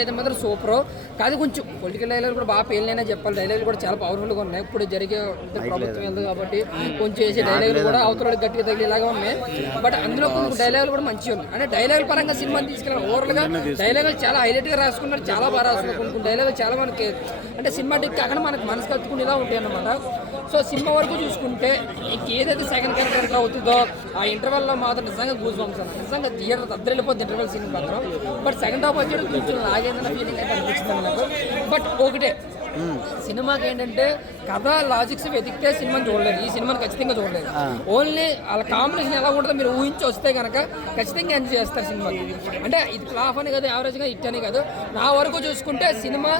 అయితే మాత్రం సూపర్ కాదు కొంచెం పొలిటికల్ డైలాగ్ కూడా బాగా పేలినైనా చెప్పాలి. డైలాగులు కూడా చాలా పవర్ఫుల్గా ఉన్నాయి. ఇప్పుడు జరిగే ప్రభుత్వం ఉంది కాబట్టి కొంచెం వేసే డైలాగులు కూడా అవతల గట్టిగా తగిలేలాగా ఉన్నాయి. బట్ అందులో కొన్ని డైలాగులు కూడా మంచిగా ఉన్నాయి. అంటే డైలాగుల పరంగా సినిమా తీసుకెళ్ళాలి. ఓవరాల్గా డైలాగులు చాలా హైలైట్గా రాసుకున్నారు. చాలా బాగా రాసుకున్నారు. కొన్ని కొన్ని డైలాగులు చాలా మనకి అంటే సినిమాటిక్ అక్కడ మనకి మనసు కత్తుకునేలా ఉంటాయి అన్నమాట సో సినిమా వరకు చూసుకుంటే ఇంకేదైతే సెకండ్ క్యారెక్టర్ అవుతుందో ఆ ఇంటర్వెల్లో మాత్రం నిజంగా గూస్ బంప్స్ నిజంగా థియేటర్ దద్దరిల్లిపోద్ది ఇంటర్వెల్ సీన్ మాత్రం. బట్ సెకండ్ హాఫ్ వచ్చేది కొంచెం లాగేందన్న ఫీలింగ్ అయితే అనిపించింది నాకు. బట్ ఒకటే సినిమాకి ఏంటంటే కథ లాజిక్స్ వెతికితే సినిమాని చూడలేదు. ఈ సినిమాని ఖచ్చితంగా చూడలేదు. ఓన్లీ వాళ్ళ కాంబినేషన్ ఎలా ఉంటుందో మీరు ఊహించి వస్తే కనుక ఖచ్చితంగా ఎంజాయ్ చేస్తారు సినిమాకి అంటే ఇది ఫ్లాఫ్ అని కాదు యావరేజ్గా హిట్ అని కాదు. నా వరకు చూసుకుంటే సినిమా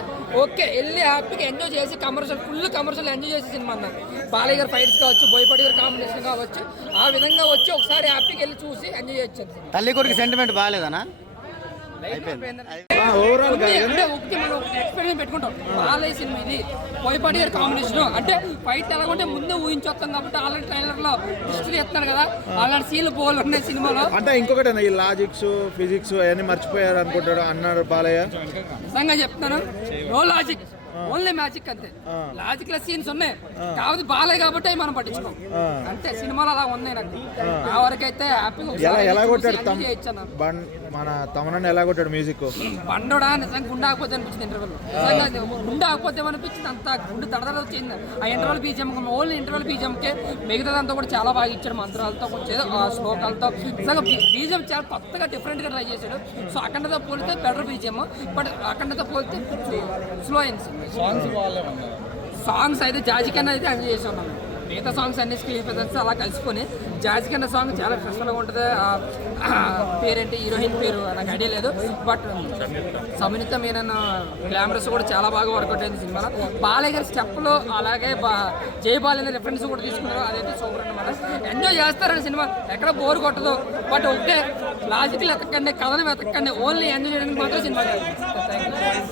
ఓకే వెళ్ళి హ్యాపీగా ఎంజాయ్ చేసి కమర్షియల్ ఫుల్ కమర్షియల్ ఎంజాయ్ చేసి సినిమా అన్నారు. బాలయ్య గారు ఫైట్స్ కావచ్చు బోయపాటి గారి కాంబినేషన్ కావచ్చు ఆ విధంగా వచ్చి ఒకసారి హ్యాపీగా వెళ్ళి చూసి ఎంజాయ్ చేయొచ్చు. తల్లి కొడుకు సెంటిమెంట్ బాగాలేదనా? అంటే ఒకటి మనం ఎక్స్పీరియన్స్ పెట్టుకుంటాం. బాలయ్య సినిమా ఇది. పోయిపాటి గారి కాంబినేషన్ అంటే ఫైట్ ఎలాగంటే ముందే ఊహించొస్తాం కాబట్టి ఆల్రెడీ ట్రైలర్లో హిస్టరీ ఎత్తున్నారు కదా. అలాంటి సీన్లు బోల్ ఉన్నాయి సినిమాలో. అంటే ఇంకొకటి ఈ లాజిక్స్ ఫిజిక్స్ అవన్నీ మర్చిపోయారు అనుకుంటాడు అన్నాడు బాలయ్య? నిజంగా చెప్తాను నో లాజిక్ ఓన్లీ మ్యాజిక్ అంతే. లాజిక్లో సీన్స్ ఉన్నాయి. కాకపోతే బాలయ్య కాబట్టి మనం పట్టించుకోం. అంతే సినిమాలో అలా ఉన్నాయి నాకు. ఆ. వరకు అయితే హ్యాపీగా ఎలా కొట్టాడు మన తమనన్న ఎలా కొట్టాడు మ్యూజిక్ బండోడా నిజంగా గుండె ఆకపోతే అనిపించింది ఇంటర్వెల్ గుండె ఆకపోతే అనిపించింది. అంత గుండె తడదడ వచ్చింది. ఆ ఇంటర్వెల్ బీజం ఓన్లీ ఇంటర్వెల్ బీజంకే మిగతాదంతా కూడా చాలా బాగా ఇచ్చాడు. మంత్రాలతో ఆ శ్లోకాలతో. నిజంగా బీజం చాలా కొత్తగా డిఫరెంట్గా ట్రై చేశాడు. సో అఖండతో పోలితే బెటర్ బీజం బట్ అఖండతో పోలితే స్లో అయింది సాంగ్స్ సాంగ్స్ అయితే జాజికన్నా అయితే ఎంజాయ్ చేసి ఉన్నాను మిగతా సాంగ్స్ అన్ని స్క్రీన్ ప్రెజెన్స్ అలా కలిసిపోయి జాజికన్న సాంగ్ చాలా స్పెషల్గా ఉంటుంది. ఆ, పేరేంటి? హీరోయిన్ పేరు నాకు ఐడియా లేదు. బట్ సమినిత మీనన్ గ్లామరస్ కూడా చాలా బాగా వర్కౌట్ అయింది సినిమాలో. బాలయ్య గారి స్టెప్లో అలాగే బా జయబాల్ అనే రిఫరెన్స్ కూడా తీసుకున్నారు. అదైతే సూపర్ అనమాట ఎంజాయ్ చేస్తారని సినిమా. ఎక్కడ బోర్ కొట్టదు. బట్ ఒకటే లాజికల్ ఎతకండి కథను వెతకండి. ఓన్లీ ఎంజాయ్ చేయడానికి మాత్రం సినిమా. Thank you